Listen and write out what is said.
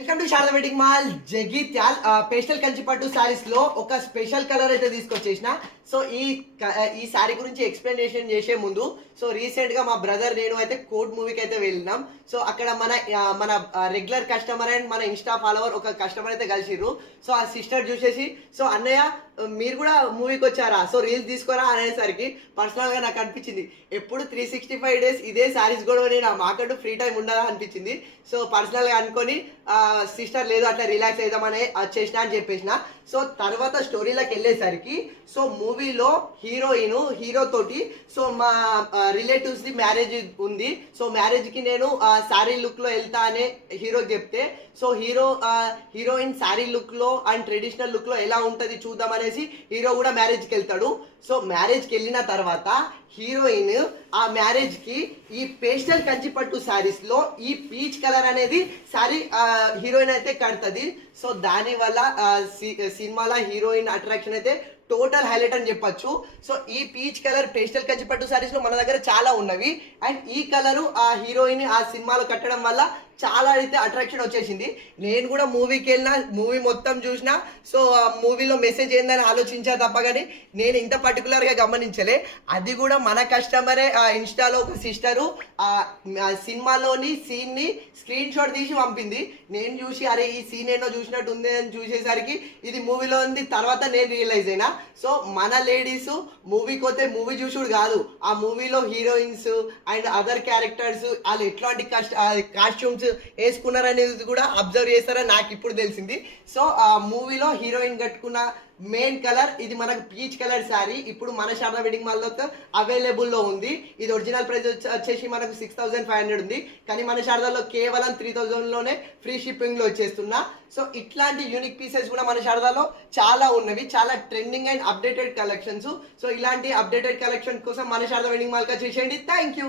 Welcome to Sharada wedding mall Jagtial. Pastel కంచిపట్టు saris లో ఒక స్పెషల్ కలర్ అయితే తీసుకొచ్చేసిన. సో ఈ సారీ గురించి ఎక్స్ప్లెనేషన్ చేసే ముందు, సో రీసెంట్ గా మా బ్రదర్ నేను అయితే కోడ్ మూవీకి అయితే వెళ్ళినాం. సో అక్కడ మన రెగ్యులర్ కస్టమర్ అండ్ మన ఇన్స్టా ఫాలోవర్ ఒక కస్టమర్ అయితే కలిసిర్రు. సో ఆ సిస్టర్ చూసేసి, సో అన్నయ్య మీరు కూడా మూవీకి వచ్చారా, సో రీల్స్ తీసుకోరా అనేసరికి పర్సనల్ గా నాకు అనిపించింది, ఎప్పుడు 365 days ఇదే సారీస్ కూడా మాకంటూ ఫ్రీ టైం ఉండదా అనిపించింది. సో పర్సనల్ గా అనుకొని సిస్టర్ లేదు అట్లా రిలాక్స్ అవుదామని చేసిన అని చెప్పేసిన. సో తర్వాత స్టోరీలోకి వెళ్ళేసరికి, సో మూవీలో హీరో తోటి సో మా రిలేటివ్స్ ది మ్యారేజ్ ఉంది. సో మ్యారేజ్ కి నేను శారీ లుక్ లో వెళ్తా అనే హీరోకి చెప్తే, సో హీరోయిన్ శారీ లుక్ లో అండ్ ట్రెడిషనల్ లుక్ లో ఎలా ఉంటది చూద్దాం అనేసి హీరో కూడా మ్యారేజ్ కి వెళ్తాడు. సో మ్యారేజ్ కి వెళ్ళిన తర్వాత హీరోయిన్ ఆ మ్యారేజ్ కి ఈ పేస్టల్ కంచిపట్టు శారీస్ లో ఈ పీచ్ కలర్ అనేది శారీ హీరోయిన్ అయితే కడుతుంది. సో దాని వల్ల సినిమాలో హీరోయిన్ అట్రాక్షన్ అయితే టోటల్ హైలైట్ అని చెప్పొచ్చు. సో ఈ పీచ్ కలర్ పేస్టల్ కంచిపట్టు సారీస్ లో మన దగ్గర చాలా ఉన్నవి. అండ్ ఈ కలరు ఆ హీరోయిన్ ఆ సినిమాలో కట్టడం వల్ల చాలా అయితే అట్రాక్షన్ వచ్చేసింది. నేను కూడా మూవీకి వెళ్ళినా, మూవీ మొత్తం చూసిన. సో మూవీలో మెసేజ్ ఏందని ఆలోచించా తప్ప కానీ నేను ఇంత పర్టికులర్ గా గమనించలే. అది కూడా మన కస్టమరే ఇన్స్టాలో ఒక సిస్టరు సినిమాలోని సీన్ ని స్క్రీన్ షాట్ తీసి పంపింది. నేను చూసి అరే ఈ సీన్ ఏంటో చూసినట్టు ఉంది అని చూసేసరికి ఇది మూవీలో ఉంది. తర్వాత నేను రియలైజ్ అయినా, సో మన లేడీస్ మూవీకి పోతే మూవీ చూసుడు కాదు, ఆ మూవీలో హీరోయిన్స్ అండ్ అదర్ క్యారెక్టర్స్ వాళ్ళు ఎట్లాంటి కాస్ట్యూమ్స్ వేసుకున్నారనేది కూడా అబ్జర్వ్ చేస్తారని నాకు ఇప్పుడు తెలిసింది. సో ఆ మూవీలో హీరోయిన్ కట్టుకున్న మెయిన్ కలర్ ఇది మనకు పీచ్ కలర్ శారీ ఇప్పుడు మన శారదా వెడ్డింగ్ మాల్ లో అవైలబుల్లో ఉంది. ఇది ఒరిజినల్ ప్రైస్ వచ్చేసి మనకు 6500 ఉంది, కానీ మన శారదాలో కేవలం 3000 లోనే ఫ్రీ షిప్పింగ్ లో వచ్చేస్తున్నా. సో ఇట్లాంటి యూనిక్ పీసెస్ కూడా మన శారదాలో చాలా ఉన్నవి, చాలా trending and updated collections. So ఇలాంటి అప్డేటెడ్ కలెక్షన్ కోసం మన శారదా వెడ్డింగ్ మాల్ కి చేసేయండి. Thank you.